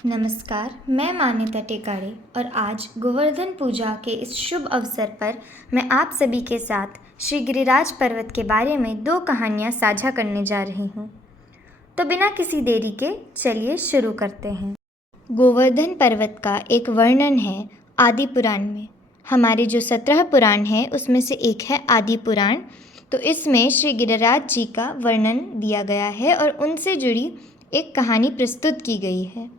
नमस्कार, मैं मान्यता टेकाड़े और आज गोवर्धन पूजा के इस शुभ अवसर पर मैं आप सभी के साथ श्री गिरिराज पर्वत के बारे में दो कहानियाँ साझा करने जा रही हूँ। तो बिना किसी देरी के चलिए शुरू करते हैं। गोवर्धन पर्वत का एक वर्णन है आदि पुराण में। हमारे जो 17 पुराण हैं उसमें से एक है आदि पुराण। तो इसमें श्री गिरिराज जी का वर्णन दिया गया है और उनसे जुड़ी एक कहानी प्रस्तुत की गई है।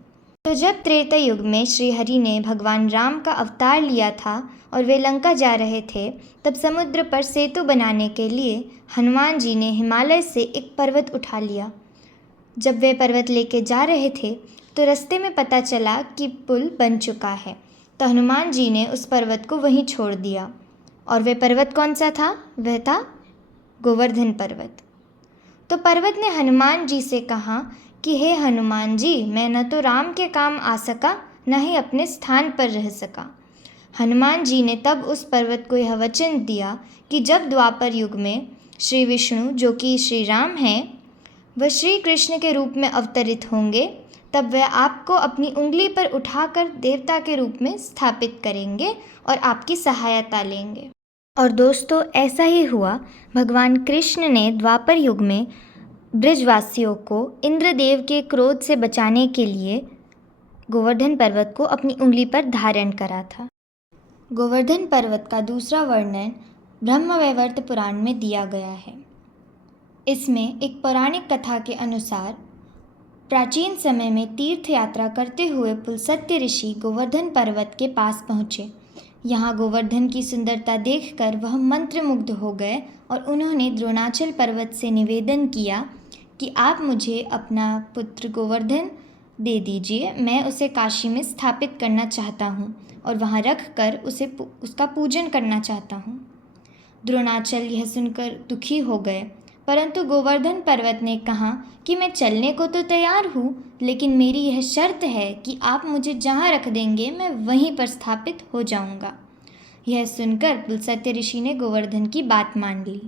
तो जब त्रेता युग में श्री हरि ने भगवान राम का अवतार लिया था और वे लंका जा रहे थे, तब समुद्र पर सेतु बनाने के लिए हनुमान जी ने हिमालय से एक पर्वत उठा लिया। जब वे पर्वत लेके जा रहे थे तो रास्ते में पता चला कि पुल बन चुका है। तो हनुमान जी ने उस पर्वत को वहीं छोड़ दिया। और वह पर्वत कौन सा था? वह था गोवर्धन पर्वत। तो पर्वत ने हनुमान जी से कहा कि हे हनुमान जी, मैं न तो राम के काम आ सका, न ही अपने स्थान पर रह सका। हनुमान जी ने तब उस पर्वत को यह वचन दिया कि जब द्वापर युग में श्री विष्णु, जो कि श्री राम हैं, वह श्री कृष्ण के रूप में अवतरित होंगे, तब वह आपको अपनी उंगली पर उठाकर देवता के रूप में स्थापित करेंगे और आपकी सहायता लेंगे। और दोस्तों, ऐसा ही हुआ। भगवान कृष्ण ने द्वापर युग में ब्रजवासियों को इंद्रदेव के क्रोध से बचाने के लिए गोवर्धन पर्वत को अपनी उंगली पर धारण करा था। गोवर्धन पर्वत का दूसरा वर्णन ब्रह्मवैवर्त पुराण में दिया गया है। इसमें एक पौराणिक कथा के अनुसार प्राचीन समय में तीर्थ यात्रा करते हुए पुलस्त्य ऋषि गोवर्धन पर्वत के पास पहुँचे। यहाँ गोवर्धन की सुंदरता देखकर वह मंत्रमुग्ध हो गए और उन्होंने द्रोणाचल पर्वत से निवेदन किया कि आप मुझे अपना पुत्र गोवर्धन दे दीजिए। मैं उसे काशी में स्थापित करना चाहता हूँ और वहाँ रख कर उसका पूजन करना चाहता हूँ। द्रोणाचल यह सुनकर दुखी हो गए, परंतु गोवर्धन पर्वत ने कहा कि मैं चलने को तो तैयार हूँ, लेकिन मेरी यह शर्त है कि आप मुझे जहाँ रख देंगे मैं वहीं पर स्थापित हो जाऊँगा। यह सुनकर पुलस्त्य ऋषि ने गोवर्धन की बात मान ली।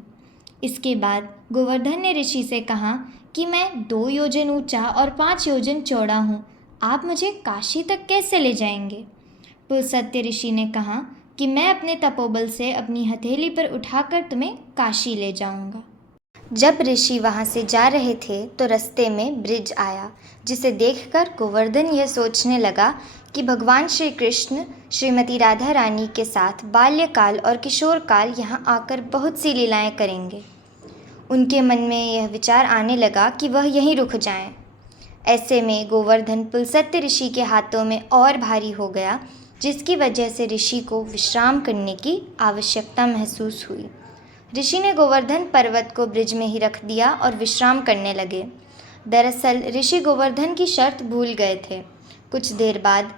इसके बाद गोवर्धन ने ऋषि से कहा कि मैं 2 योजन ऊंचा और 5 योजन चौड़ा हूँ, आप मुझे काशी तक कैसे ले जाएंगे? पुलस्त्य ऋषि ने कहा कि मैं अपने तपोबल से अपनी हथेली पर उठाकर तुम्हें काशी ले जाऊंगा। जब ऋषि वहाँ से जा रहे थे तो रास्ते में ब्रिज आया, जिसे देखकर गोवर्धन यह सोचने लगा कि भगवान श्री कृष्ण श्रीमती राधा रानी के साथ बाल्यकाल और किशोर काल यहाँ आकर बहुत सी लीलाएं करेंगे। उनके मन में यह विचार आने लगा कि वह यहीं रुक जाएं। ऐसे में गोवर्धन पुलस्त्य ऋषि के हाथों में और भारी हो गया, जिसकी वजह से ऋषि को विश्राम करने की आवश्यकता महसूस हुई। ऋषि ने गोवर्धन पर्वत को ब्रिज में ही रख दिया और विश्राम करने लगे। दरअसल ऋषि गोवर्धन की शर्त भूल गए थे। कुछ देर बाद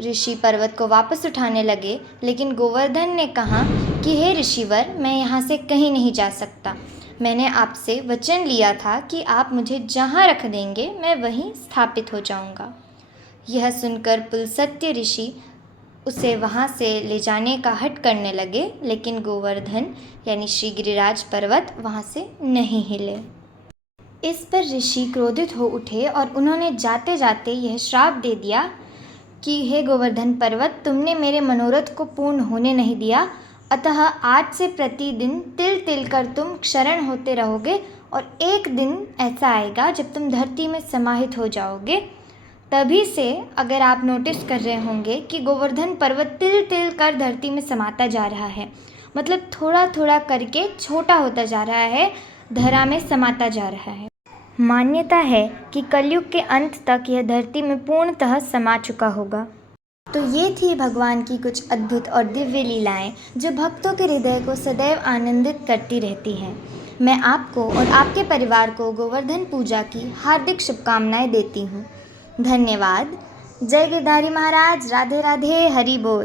ऋषि पर्वत को वापस उठाने लगे, लेकिन गोवर्धन ने कहा कि हे ऋषिवर, मैं यहाँ से कहीं नहीं जा सकता। मैंने आपसे वचन लिया था कि आप मुझे जहाँ रख देंगे मैं वहीं स्थापित हो जाऊँगा। यह सुनकर पुलस्त्य ऋषि उसे वहाँ से ले जाने का हठ करने लगे, लेकिन गोवर्धन यानी श्री गिरिराज पर्वत वहाँ से नहीं हिले। इस पर ऋषि क्रोधित हो उठे और उन्होंने जाते जाते यह श्राप दे दिया कि हे गोवर्धन पर्वत, तुमने मेरे मनोरथ को पूर्ण होने नहीं दिया, अतः आज से प्रतिदिन तिल तिल कर तुम क्षरण होते रहोगे और एक दिन ऐसा आएगा जब तुम धरती में समाहित हो जाओगे। तभी से अगर आप नोटिस कर रहे होंगे कि गोवर्धन पर्वत तिल तिल कर धरती में समाता जा रहा है, मतलब थोड़ा थोड़ा करके छोटा होता जा रहा है, धरा में समाता जा रहा है। मान्यता है कि कलयुग के अंत तक यह धरती में पूर्णतः समा चुका होगा। तो ये थी भगवान की कुछ अद्भुत और दिव्य लीलाएं, जो भक्तों के हृदय को सदैव आनंदित करती रहती हैं। मैं आपको और आपके परिवार को गोवर्धन पूजा की हार्दिक शुभकामनाएं देती हूँ। धन्यवाद। जय गिरधारी महाराज। राधे राधे। हरि बोल।